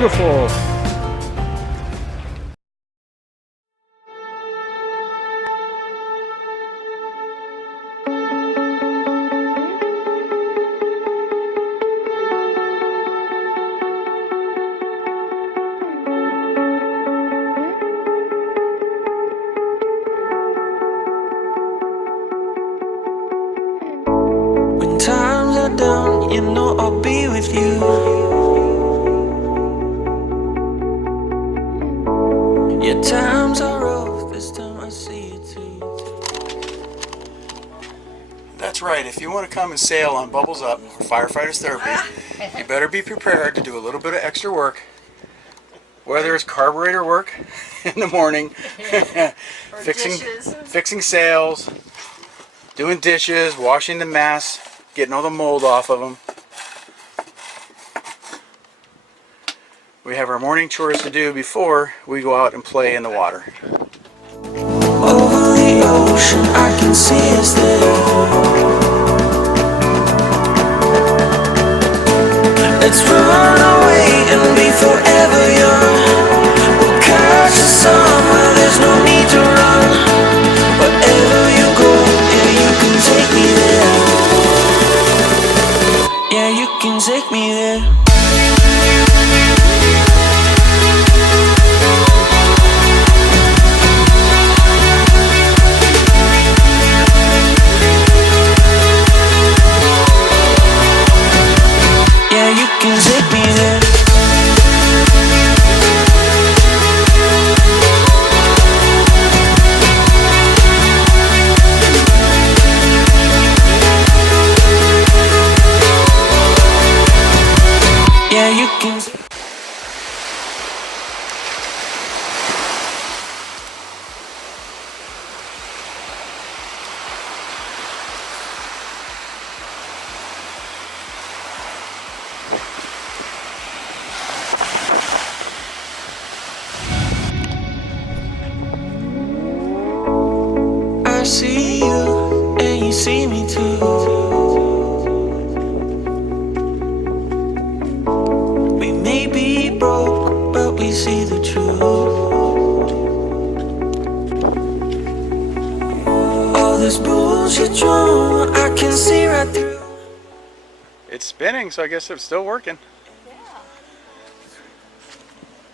beautiful. When times are down, you know I'll be with you. Your times are rough, this time I see it too. That's right, if you want to come and sail on Bubbles Up or Firefighters Therapy, you better be prepared to do a little bit of extra work. Whether it's carburetor work in the morning, fixing sails, doing dishes, washing the masts, getting all the mold off of them. We have our morning chores to do before we go out and play in the water. Over the ocean, I can see us there. Let's run away and be forever young. We'll catch the sun where there's no need to run. Wherever you go, yeah, you can take me there. Yeah, you can take me there. Yeah, you can take me there. Yeah, you can. I see you, and you see me too. We may be broke, but we see the truth. All this bullshit drama, I can see right through. It's spinning, so I guess it's still working. Yeah.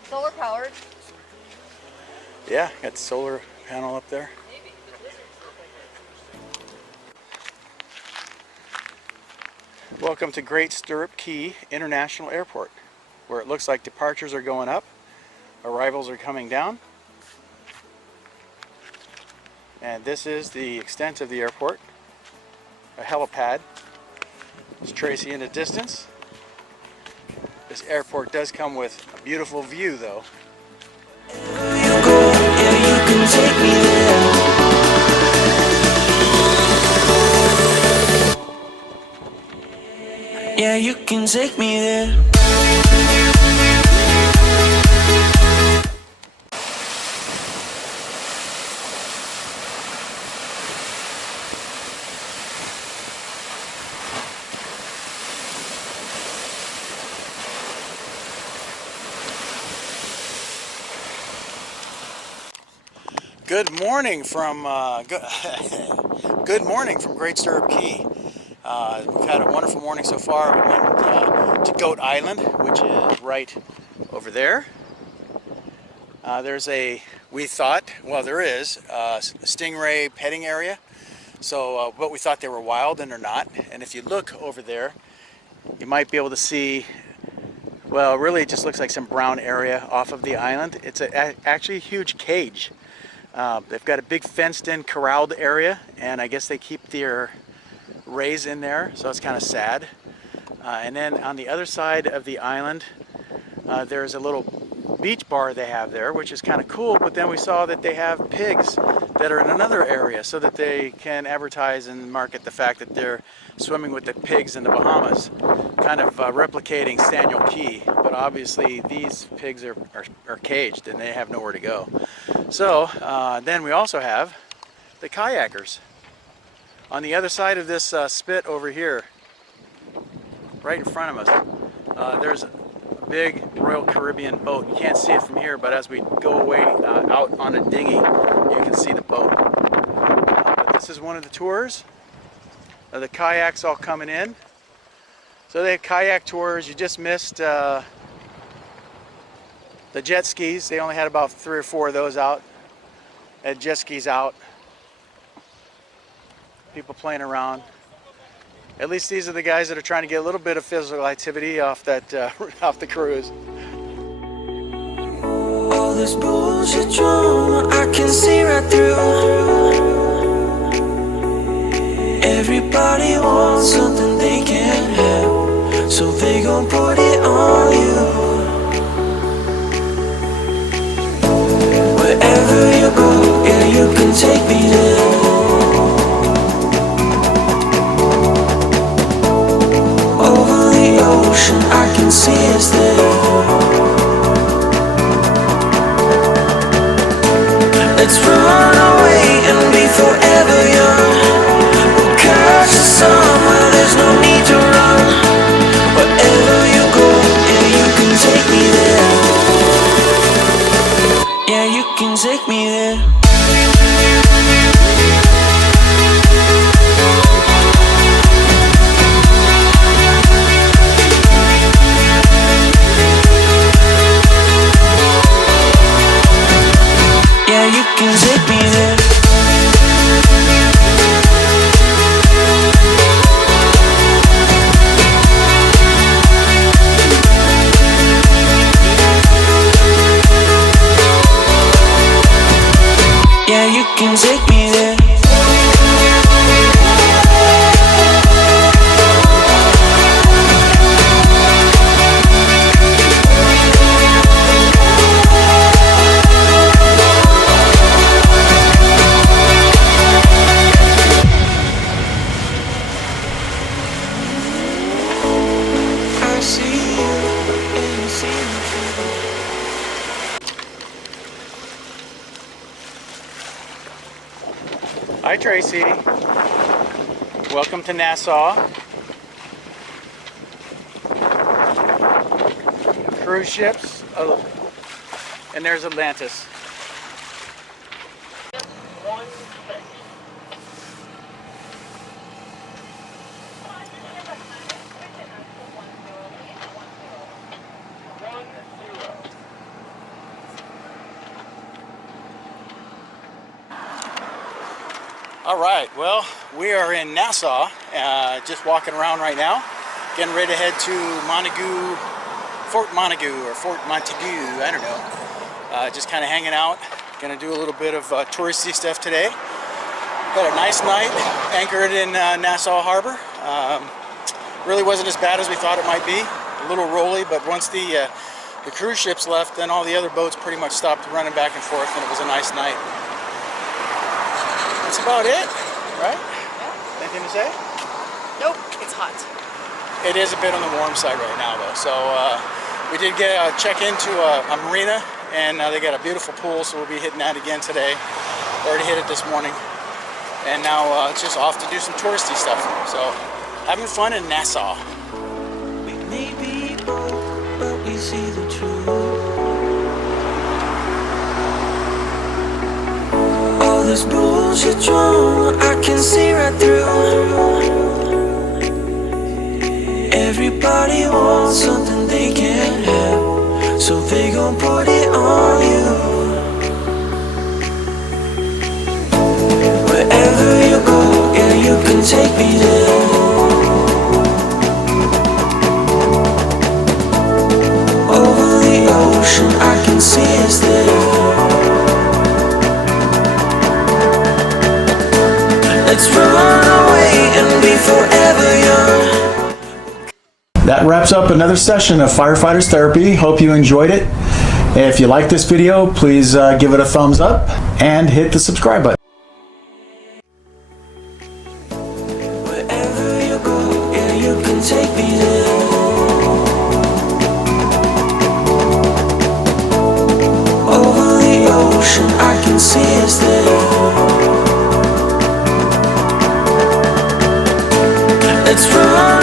Solar powered. Yeah, got the solar panel up there. Welcome to Great Stirrup Cay International Airport, where it looks like departures are going up, arrivals are coming down. And this is the extent of the airport, a helipad. There's Tracy in the distance. This airport does come with a beautiful view though. Wherever you go, yeah, you can take me there. Yeah, you can take me there. Good morning from good morning from Great Stirrup Cay. We've had a wonderful morning so far. We went to Goat Island, which is right over there. There's a, there is a stingray petting area. So, but we thought they were wild, and they're not. And if you look over there, you might be able to see, well, really it just looks like some brown area off of the island. It's actually a huge cage. They've got a big fenced-in, corralled area, and I guess they keep their rays in there, so it's kind of sad. And then on the other side of the island, there's a little beach bar they have there, which is kind of cool, but then we saw that they have pigs that are in another area so that they can advertise and market the fact that they're swimming with the pigs in the Bahamas, kind of replicating Staniel Cay, but obviously these pigs are caged and they have nowhere to go. So then we also have the kayakers on the other side of this spit over here, right in front of us. There's big Royal Caribbean boat. You can't see it from here, but as we go away out on a dinghy, you can see the boat. But this is one of the tours. The kayaks all coming in. So they have kayak tours. You just missed the jet skis. They only had about 3 or 4 of those out. They had jet skis out. People playing around. At least these are the guys that are trying to get a little bit of physical activity off that off the cruise. All this bullshit drama, I can see right through. Everybody wants something they can't have, so they gon' put it on you. Wherever you go, yeah, you can take me there. I can see us there. Let's run away and be forever young. We'll catch the sun where there's no need to run. Wherever you go, yeah, you can take me there. Yeah, you can take me there. Hi Tracy, welcome to Nassau. Cruise ships, oh, and there's Atlantis. All right, well, we are in Nassau, just walking around right now, getting ready to head to Fort Montague, or Fort Montague, I don't know. Just kind of hanging out, gonna do a little bit of touristy stuff today. Had a nice night, anchored in Nassau Harbor. Really wasn't as bad as we thought it might be, a little rolly, but once the cruise ships left, then all the other boats pretty much stopped running back and forth, and it was a nice night. That's about it, right? Yeah. Anything to say? Nope, it's hot. It is a bit on the warm side right now, though. So we did get a check into a marina, and they got a beautiful pool, so we'll be hitting that again today. Already hit it this morning, and now it's just off to do some touristy stuff. So having fun in Nassau. We may be bold, but we see the truth. All this bullshit drama, I can see right through. Everybody wants something they can't have, so they gon' put it on you. Wherever you go, yeah, you can take me there. Over the ocean, I can see us there. Let's run away and be forever young. That wraps up another session of Firefighters Therapy. Hope you enjoyed it. If you like this video, please give it a thumbs up and hit the subscribe button. Wherever you go, yeah, you can take me there. Over the ocean, I can see us there. Let's run.